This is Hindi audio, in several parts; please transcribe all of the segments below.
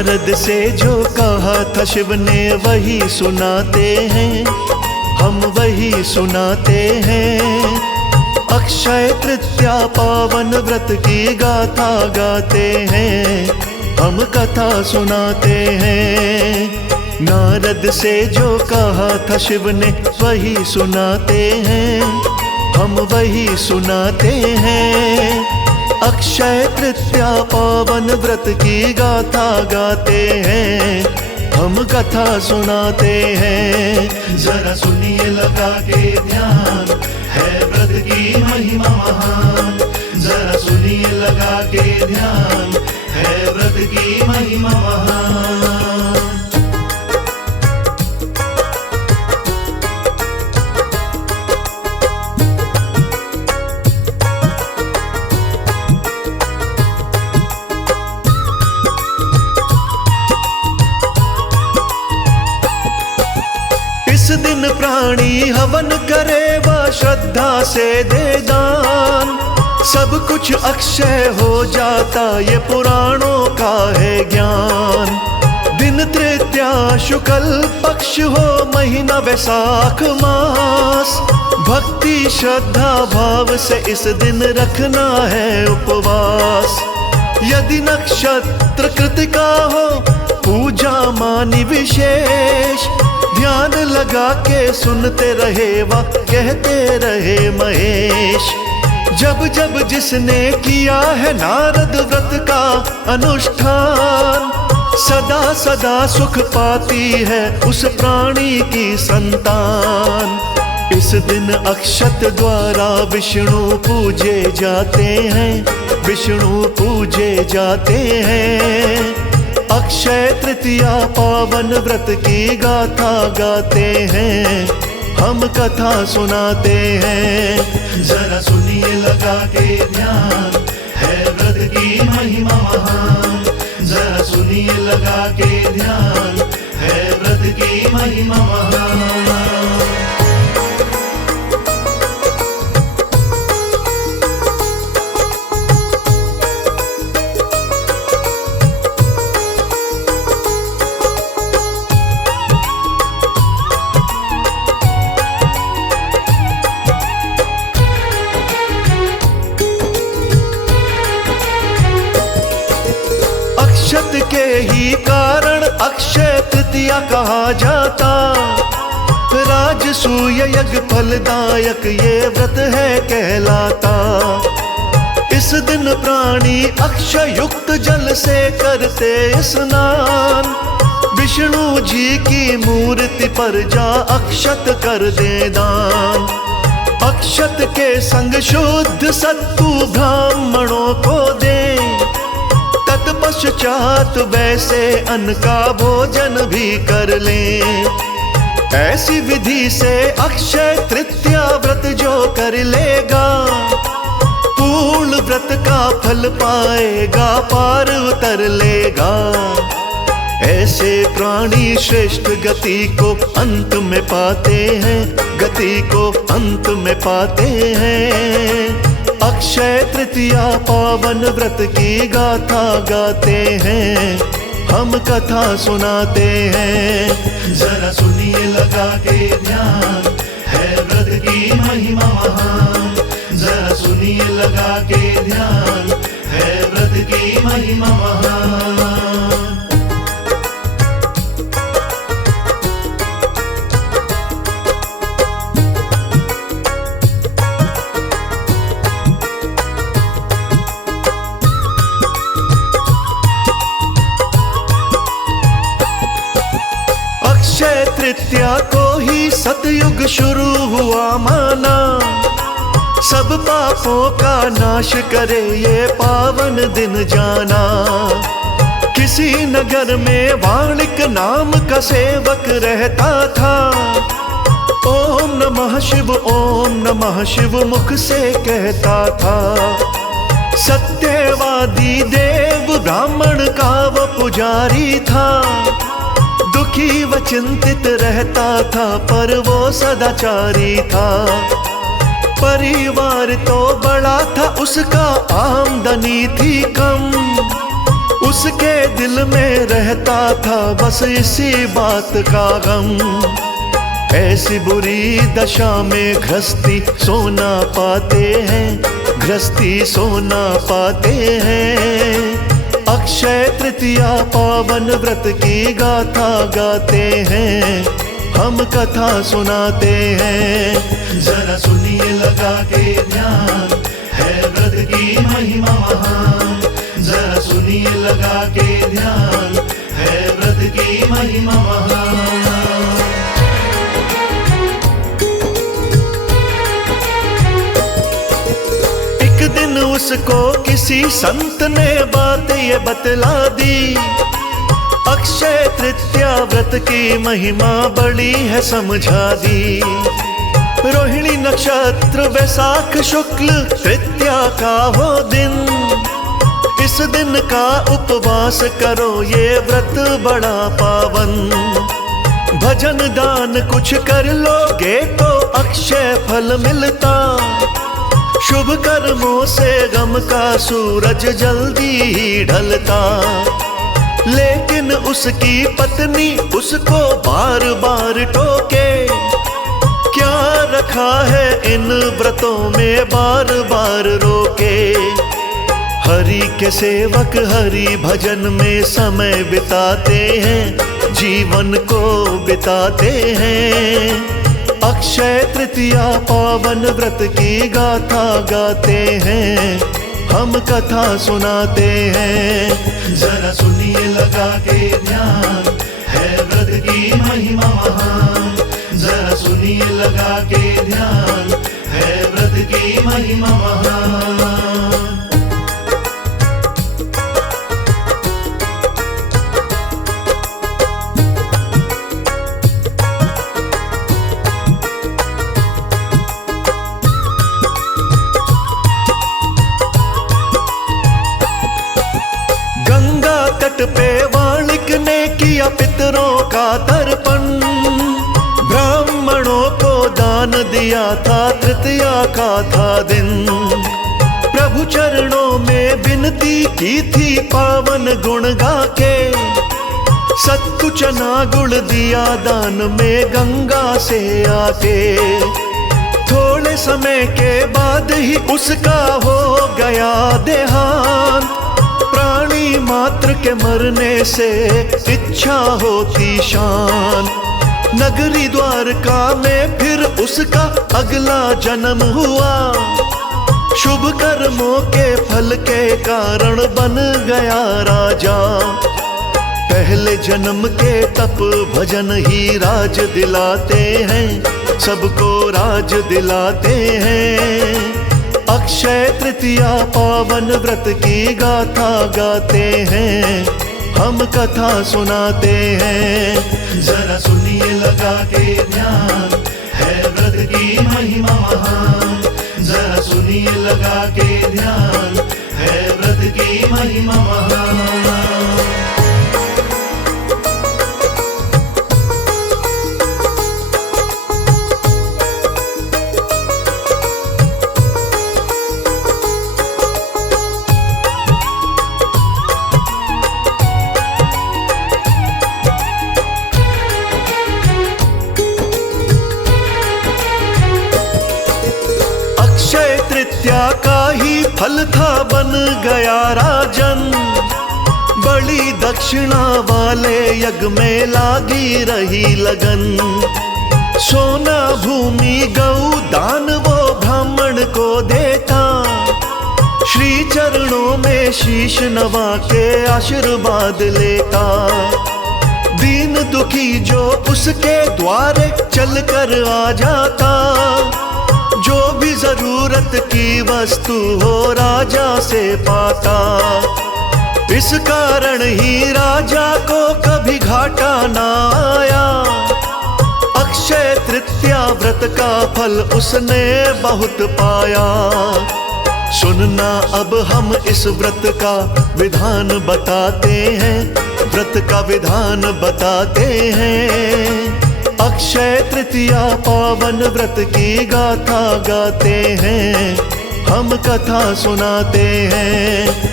नारद से जो कहा था शिव ने वही सुनाते हैं, हम वही सुनाते हैं। अक्षय तृतीया पावन व्रत की गाथा गाते हैं, हम कथा सुनाते हैं। नारद से जो कहा था शिव ने वही सुनाते हैं, हम वही सुनाते हैं। अक्षय तृतीया पावन व्रत की गाथा गाते हैं, हम कथा सुनाते हैं। जरा सुनिए लगा के ध्यान, है व्रत की महिमा महान। जरा सुनिए लगा के ध्यान, है व्रत की महिमा महान। इस दिन प्राणी हवन करे व श्रद्धा से दे दान, सब कुछ अक्षय हो जाता ये पुराणों का है ज्ञान। दिन तृतीया शुक्ल पक्ष हो, महीना वैसाख मास। भक्ति श्रद्धा भाव से इस दिन रखना है उपवास। यदि नक्षत्र कृतिका हो, पूजा मानी विशेष। ध्यान लगा के सुनते रहे वा कहते रहे महेश। जब जब जिसने किया है नारद व्रत का अनुष्ठान, सदा सदा सुख पाती है उस प्राणी की संतान। इस दिन अक्षत द्वारा विष्णु पूजे जाते हैं, विष्णु पूजे जाते हैं। अक्षय तृतीया पावन व्रत की गाथा गाते हैं, हम कथा सुनाते हैं। जरा सुनिए लगा के ध्यान, है व्रत की महिमा महान। जरा सुनिए लगा के ध्यान, है व्रत की महिमा महान। अक्षत के ही कारण अक्षय तृतीया कहा जाता। राजसूय यज्ञ फलदायक ये व्रत है कहलाता। इस दिन प्राणी अक्षय युक्त जल से करते स्नान। विष्णु जी की मूर्ति पर जा अक्षत कर दे दान। अक्षत के संग शुद्ध सत्तू ब्राह्मणों को दे। तत्पश्चात वैसे अन्न का भोजन भी कर लें। ऐसी विधि से अक्षय तृतीया व्रत जो कर लेगा, पूर्ण व्रत का फल पाएगा, पार उतर लेगा। ऐसे प्राणी श्रेष्ठ गति को अंत में पाते हैं, गति को अंत में पाते हैं। अक्षय तृतीया पावन व्रत की गाथा गाते हैं, हम कथा सुनाते हैं। जरा सुनिए लगा के ध्यान, है व्रत की महिमा महान। जरा सुनिए लगा के ध्यान, है व्रत की महिमा महान। अक्षय तृतीया को ही सतयुग शुरू हुआ माना। सब पापों का नाश करे ये पावन दिन जाना। किसी नगर में वाणिक नाम का सेवक रहता था। ओम नमः शिव, ओम नमः शिव मुख से कहता था। सत्यवादी देव ब्राह्मण का वो पुजारी था। दुखी व चिंतित रहता था पर वो सदाचारी था। परिवार तो बड़ा था उसका, आमदनी थी कम। उसके दिल में रहता था बस इसी बात का गम। ऐसी बुरी दशा में गृहस्थी सोना पाते हैं, गृहस्थी सोना पाते हैं। अक्षय तृतीया पावन व्रत की गाथा गाते हैं, हम कथा सुनाते हैं। जरा सुनिए लगा के ध्यान, है व्रत की महिमा महान। जरा सुनिए लगा के ध्यान, है व्रत की महिमा महान। एक दिन उसको किसी संत ने बात ये बतला दी, अक्षय तृतीया व्रत की महिमा बड़ी है समझा दी। रोहिणी नक्षत्र वैशाख शुक्ल तृतीया का हो दिन, इस दिन का उपवास करो ये व्रत बड़ा पावन। भजन दान कुछ कर लोगे तो अक्षय फल मिलता, शुभ कर्मों से गम का सूरज जल्दी ही ढलता। लेकिन उसकी पत्नी उसको बार बार टोके, क्या रखा है इन व्रतों में बार बार रोके। हरि के सेवक हरि भजन में समय बिताते हैं, जीवन को बिताते हैं। अक्षय तृतीया पावन व्रत की गाथा गाते हैं, हम कथा सुनाते हैं। जरा सुनिए लगा के ध्यान, है व्रत की महिमा महान। जरा सुनिए लगा के ध्यान, है व्रत की महिमा महान। गंगा तट पे वाणिक ने किया पितरों का तर्पण, ब्राह्मणों को दान दिया था तृतीया का था दिन। प्रभु चरणों में विनती की थी पावन गुण गा के, सत्तु चना गुड़ दिया दान में गंगा से आके। थोड़े समय के बाद ही उसका हो गया देहांत, प्राणी मात्र के मरने से इच्छा होती शांत। नगरी द्वारका में फिर उसका अगला जन्म हुआ, शुभ कर्मों के फल के कारण बन गया राजा। पहले जन्म के तप भजन ही राज दिलाते हैं, सबको राज दिलाते हैं। अक्षय तृतीया पावन व्रत की गाथा गाते हैं, हम कथा सुनाते हैं। जरा सुनिए लगा के ध्यान, है व्रत की महिमा महान। जरा सुनिए लगा के ध्यान, है व्रत की महिमा महान। अक्षय तृतीया का ही फल था बन गया राजन, बड़ी दक्षिणा वाले यज्ञ में लागी रही लगन। सोना भूमि गौ दान वो ब्राह्मण को देता, श्री चरणों में शीश नवा के आशीर्वाद लेता। दीन दुखी जो उसके द्वारे चल कर आ जाता, जो भी जरूरत की वस्तु हो राजा से पाता। इस कारण ही राजा को कभी घाटा ना आया, अक्षय तृतीया व्रत का फल उसने बहुत पाया। सुनना अब हम इस व्रत का विधान बताते हैं, व्रत का विधान बताते हैं। अक्षय तृतीया पावन व्रत की गाथा गाते हैं, हम कथा सुनाते हैं।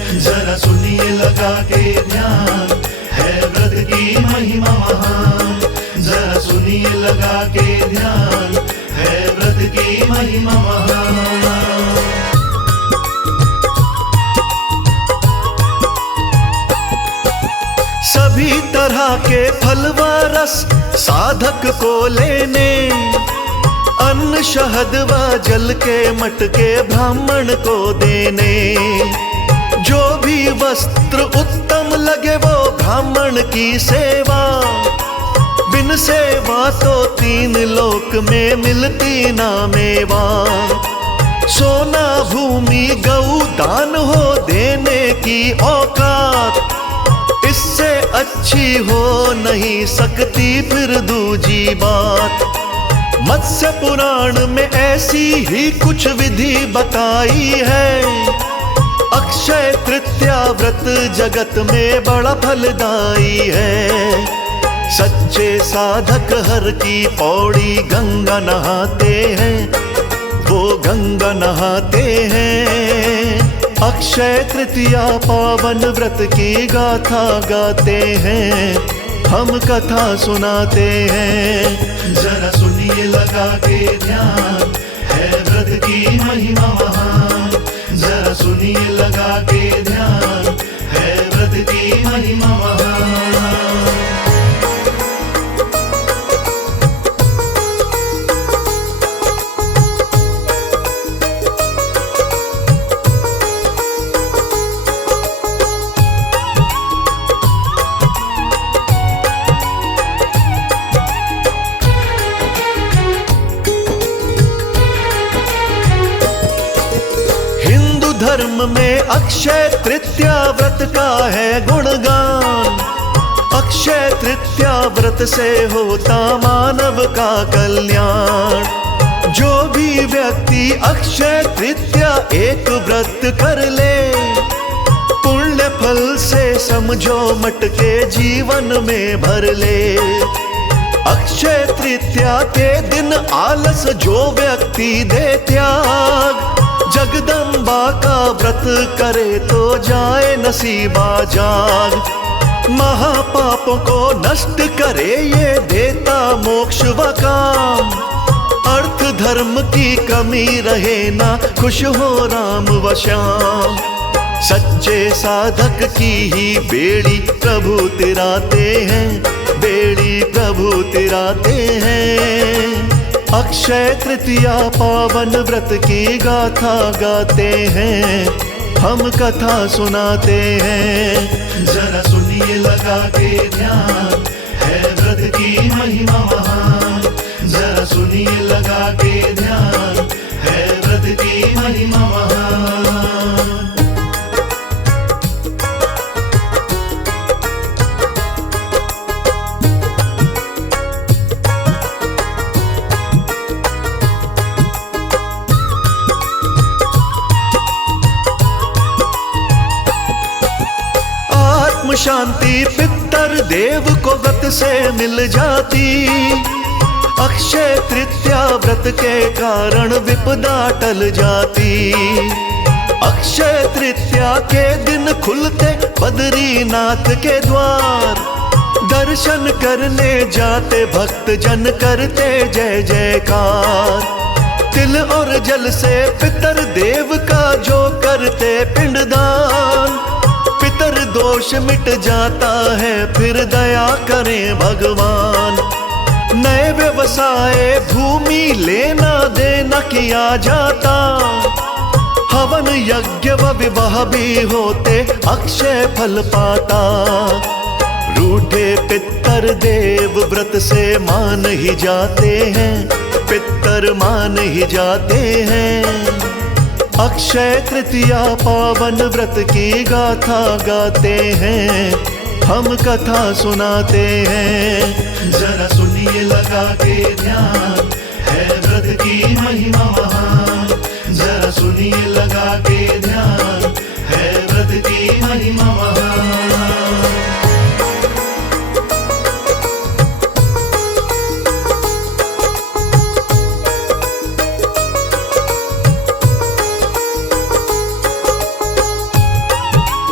जरा सुनिए लगा के ध्यान, है व्रत की महिमा महान। जरा सुनिए लगा के ध्यान, है व्रत की महिमा महान। सभी तरह के फल व रस साधक को लेने, अन्न शहद व जल के मटके ब्राह्मण को देने। जो भी वस्त्र उत्तम लगे वो ब्राह्मण की सेवा, बिन सेवा तो तीन लोक में मिलती ना मेवा। सोना भूमि गऊ दान हो देने की औकात, इससे अच्छी हो नहीं सकती फिर दूजी बात। मत्स्य पुराण में ऐसी ही कुछ विधि बताई है, अक्षय तृतीया व्रत जगत में बड़ा फलदायी है। सच्चे साधक हर की पौड़ी गंगा नहाते हैं, वो गंगा नहाते हैं। अक्षय तृतीया पावन व्रत की गाथा गाते हैं, हम कथा सुनाते हैं। जरा सुनिए लगा के ध्यान, है व्रत की महिमा महान। जरा सुनिए लगा के ध्यान, है व्रत की महिमा महान। धर्म में अक्षय तृतीया व्रत का है गुणगान। अक्षय तृतीया व्रत से होता मानव का कल्याण। जो भी व्यक्ति अक्षय तृतीया एक व्रत कर ले, पुण्य फल से समझो मटके जीवन में भर ले। अक्षय तृतीया के दिन आलस जो व्यक्ति दे त्याग, जगदम्बा का व्रत करे तो जाए नसीबा जाग। महापापों को नष्ट करे ये देता मोक्ष व काम। अर्थ धर्म की कमी रहे ना, खुश हो राम व श्याम। सच्चे साधक की ही बेड़ी प्रभु तिराते हैं, बेड़ी प्रभु तिराते हैं। अक्षय तृतीया पावन व्रत की गाथा गाते हैं, हम कथा सुनाते हैं। जरा सुनिए लगा के ध्यान, है व्रत की महिमा महान। जरा सुनिए लगा के ध्यान, है व्रत की महिमा महान। शांति पितर देव को व्रत से मिल जाती। अक्षय तृतीया व्रत के कारण विपदा टल जाती। अक्षय तृतीया के दिन खुलते बद्रीनाथ के द्वार, दर्शन करने जाते भक्त जन करते जय जयकार। तिल और जल से पितर देव का जो करते पिंडदान, पितर दोष मिट जाता है फिर दया करें भगवान। नए व्यवसाय भूमि लेना देना किया जाता, हवन यज्ञ व विवाह भी होते अक्षय फल पाता। रूठे पितर देव व्रत से मान ही जाते हैं, पितर मान ही जाते हैं। अक्षय तृतीया पावन व्रत की गाथा गाते हैं, हम कथा सुनाते हैं। जरा सुनिए लगा के ध्यान, है व्रत की महिमा महान। जरा सुनिए लगा के ध्यान, है व्रत की महिमा महान।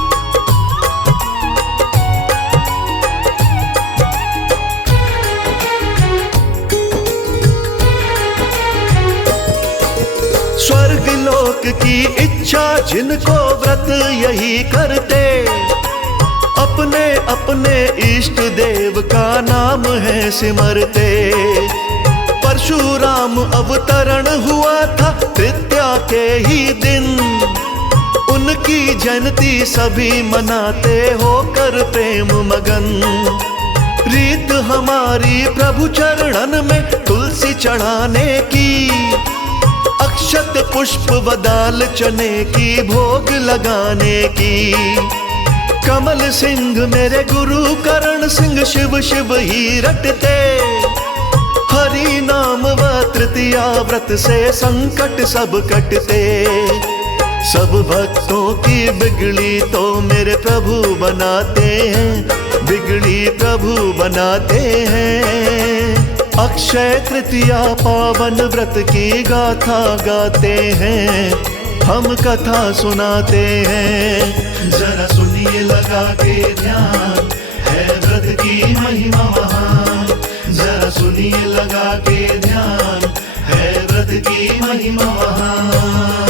की इच्छा जिनको व्रत यही करते, अपने अपने इष्ट देव का नाम है सिमरते। परशुराम अवतरण हुआ था तृतीया के ही दिन, उनकी जयंती सभी मनाते होकर प्रेम मगन। रीत हमारी प्रभु चरणन में तुलसी चढ़ाने की, अक्षत पुष्प बदाल चने की भोग लगाने की। कमल सिंह मेरे गुरु करण सिंह शिव शिव ही रटते, हरि नाम व तृतीया व्रत से संकट सब कटते। सब भक्तों की बिगड़ी तो मेरे प्रभु बनाते हैं, बिगड़ी प्रभु बनाते हैं। अक्षय तृतीया पावन व्रत की गाथा गाते हैं, हम कथा सुनाते हैं। जरा सुनिए लगा के ध्यान, है व्रत की महिमा महान। जरा सुनिए लगा के ध्यान, है व्रत की महिमा महान।